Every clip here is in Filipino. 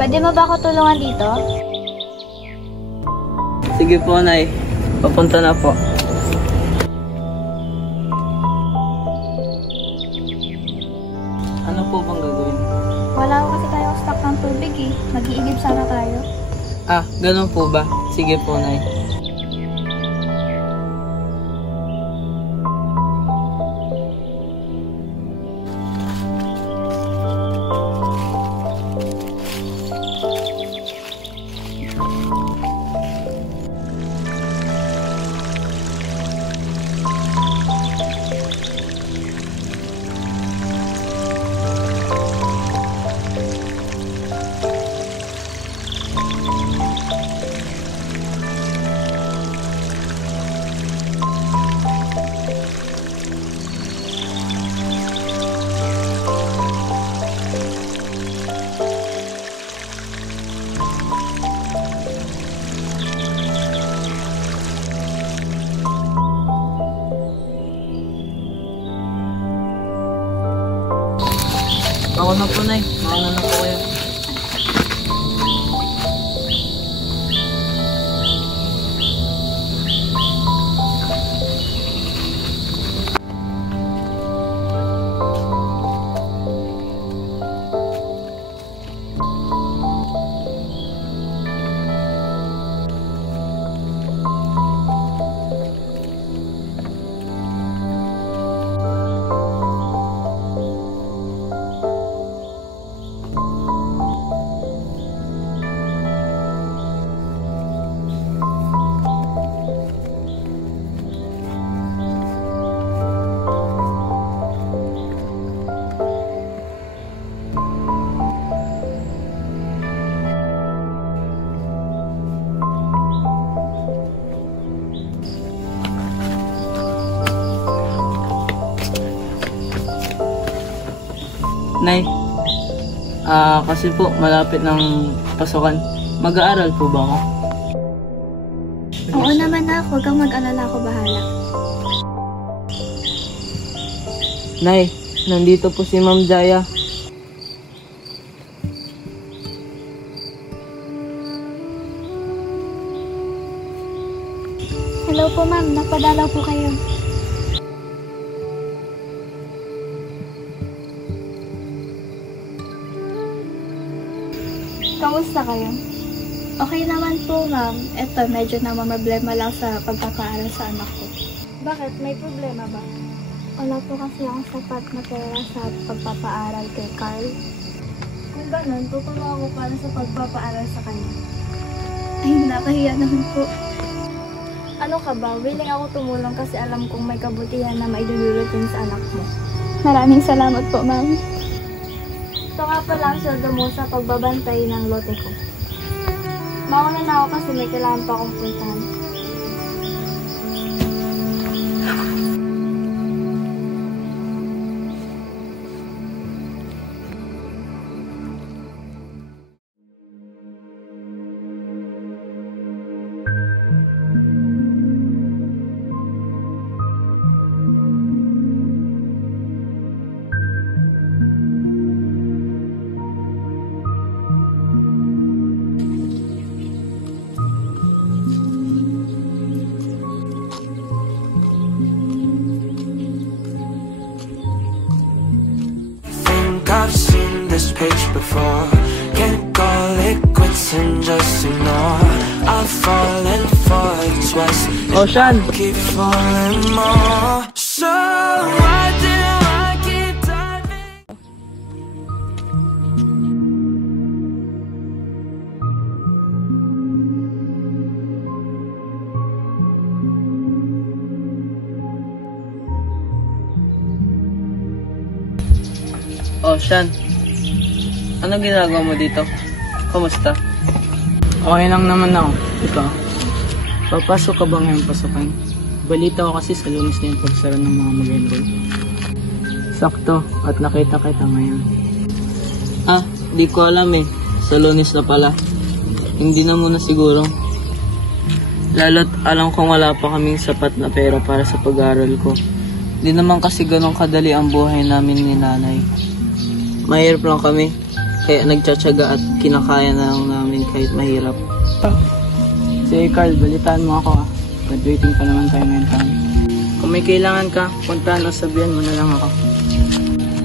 Pwede mo ba ako tulungan dito? Sige po, Nay. Papunta na po. Ano po bang gagawin? Wala ko kasi tayong stock ng tubig eh. Mag-iigib sana tayo. Ah, ganun po ba? Sige po, Nay. Ako na po, Nay. Mauna na po kayo. Nay, kasi po malapit ng pasukan. Mag-aaral po ba ako? Oo naman na. Huwag kang mag-alala, ako bahala. Nay, nandito po si Ma'am Jaya. Hello po ma'am, nagpadalaw po kayo. Kamusta kayo? Okay naman po ma'am. Eto, medyo namamroblema lang sa pagpapaaral sa anak ko. Bakit? May problema ba? Wala po kasi akong sapat na pera sa pagpapaaral kay Carl. Kung ganun, tutulungan ko para sa pagpapaaral sa kanya. Ay, nakahiya naman po. Ano ka ba? Willing ako tumulong kasi alam kong may kabutihan na maidudulot yun sa anak mo. Maraming salamat po, ma'am. Ito nga pala ang sweldo mo sa pagbabantay ng lote ko. Mauna na ako kasi may kailangan pa akong puntahan. I've seen this page before. Can't call it quits and just ignore. I've fallen for it twice. Ocean! Keep falling more. So why do I keep diving? Ocean, ano ginagawa mo dito? Kamusta? Okay lang naman ako. Ikaw, papasok ka ba ngayong pasukan? Balita ko kasi sa Lunes na yung pagsara ng mga mag-enroll. Sakto, at nakita kita ngayon. Ah, di ko alam eh. Sa Lunes na pala. Hindi na muna siguro. Lalo't alam kong wala pa kaming sapat na pera para sa pag-aaral ko. Di naman kasi ganun kadali ang buhay namin ni nanay. Mahirap lang kami. Kaya nagtsatsaga at kinakaya na lang namin kahit mahirap. Sige Carl, balitaan mo ako ah. Graduating pa naman tayo ngayon kami. Kung may kailangan ka, puntahan o sabihan mo na lang ako.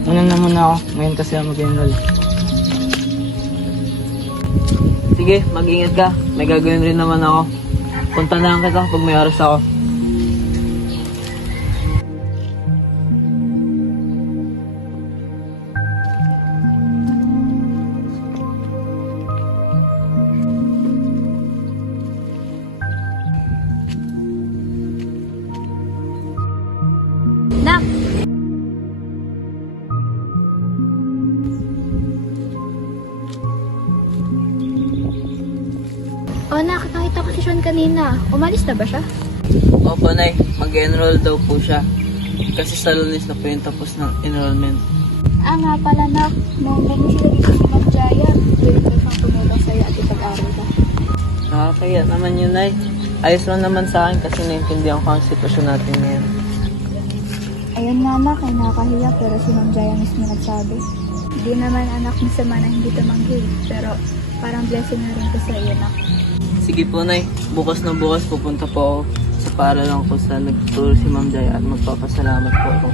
Una na muna ako, ngayon kasi ako mag-enroll. Sige, mag-ingat ka. May gagawin rin naman ako. Punta na lang kita pag may oras ako. Nak! Oh, nak, nakita ko si Sean kanina. Umalis na ba siya? Opo, Nay. Mag-enroll daw po siya. Kasi sa Lunes na po yung tapos ng enrollment. Ah, nga pala, nak. Nung bumisita dito si Ma'am Jaya, willing ko siyang tumulong sa'yo at ipag-aral ka. Nakakaya naman yun, Nay. Ayos lang naman sa akin kasi naintindihan ko ang sitwasyon natin ngayon. Ayun nga, nak, ay nakakahiya pero si Ma'am Jaya mismo nagsabi. Hindi naman anak masama na hindi tumanggi, pero parang blessing na rin ko sa iyo, nak. Sige po, Nay. Bukas na bukas pupunta po ako sa paaralan ko sa nagturo si Ma'am Jaya at magpapasalamat po ako.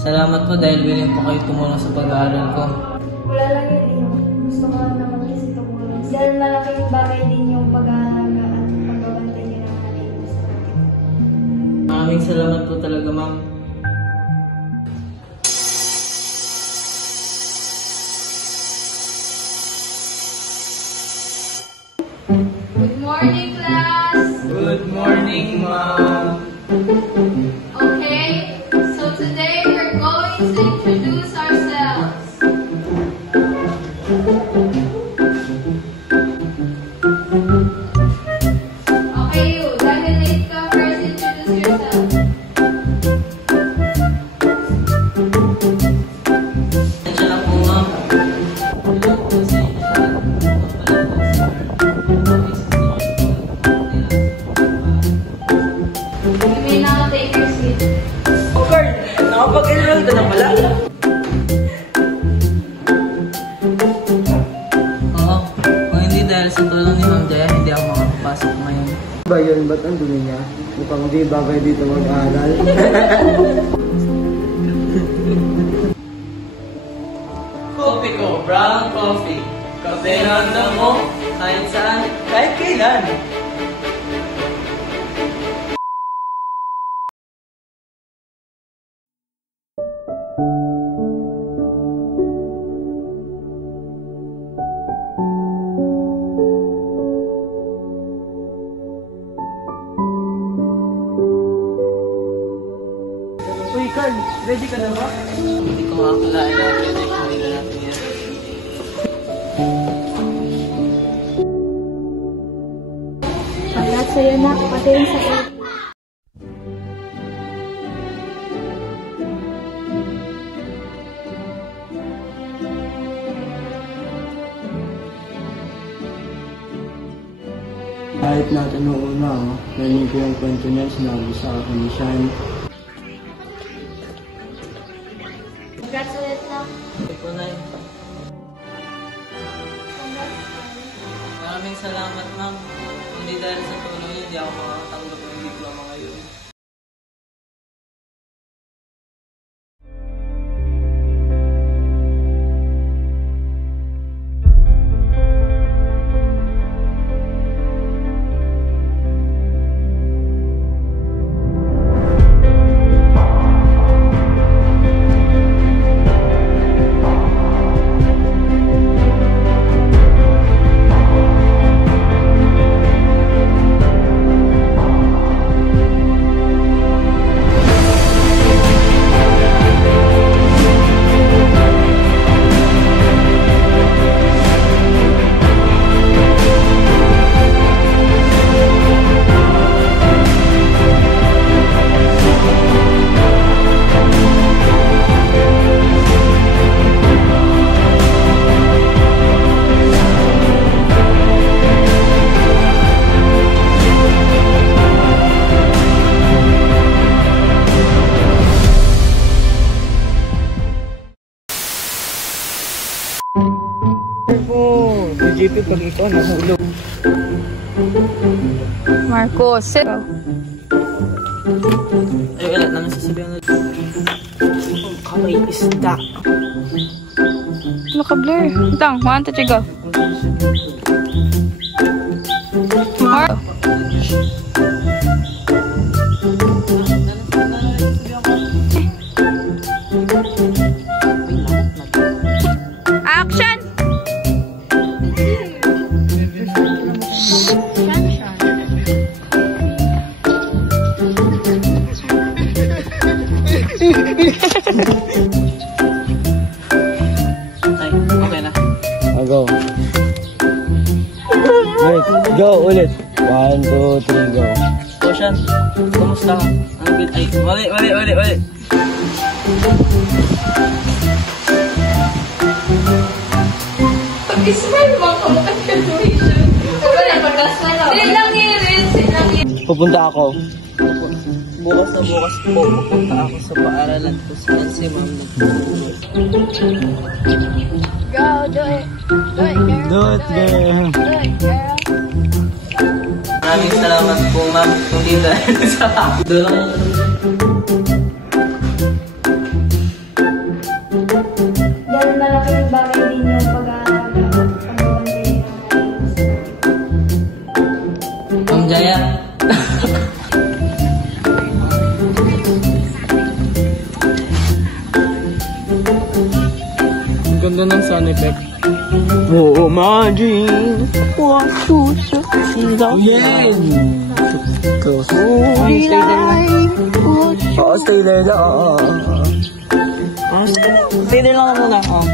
Salamat po dahil willing po kayo tumulong sa pag-aaral ko. Wala lang yun, gusto ko naman kasi tumulong. Dahil malaking bagay din yung pag-aalaga at pagbabantay niyo ng nanay mo sa akin. Maraming salamat po talaga, Ma'am. Good morning, class! Good morning, Ma'am. Okay, so today we're going to introduce ourselves. Okay, you, dahil late ka, first introduce yourself. Nandiyan lang po, Ma'am. Hello po sa inyo. You may now take your seat. Oh, Carl! Nakapag-enroll ka na pala? Oo. Kung hindi dahil sa tulong ni Ma'am Jaya, hindi ako makakapasok ngayon. Ba yun? Ba't ang dumi niya? Mukhang di bagay dito mag-aaral. Coffee ko, brown coffee. Kape randa mo, kahit saan, kahit kailan. Uy, Carl! Ready ka na ba? Hindi ko makakalain na graduation nila natin yan. Congrats sa'yo, nak, pati rin sa iyo. Kahit natin noong una, narinig ko yung kwento niya, sinabi sa akin ni Shine. Congrats ulit, nak. Hindi ko na yun. Maraming salamat, Ma'am. Hindi dahil sa tulong niyo, hindi ako makakatanggap ng diploma ngayon. JP pag ikaw nahulog. Marcos, ikaw. Ay, wala na nasasabihan na. Kamay isda. Ano ka, Blair? Tang, 1, 2, 3, go. Mar Action! Ay, okay na. Go. Wait, go ulit. 1, 2, 3, go. So, Sean, kumusta ka? Ay, mali. Pag-smile mo ako, mag-graduation. Wala, pag-class na lang. Same lang yun. Pupunta ako. Bukas na bukas po, pupunta ako sa paaralan ko si Ma'am. Go, do it. Do it, girl. Do it, girl. Do it, girl. Maraming salamat po, Ma'am. Hindi dahil sa doon ako. Dahil malaking bagay din yung pag-aaral at pagbabantay ng Ma'am Jaya. Ang ganda ng sound effect. Oh, imagine what to see the Go. Stay there lang. Oh, stay there lang. Stay there lang muna. Oh.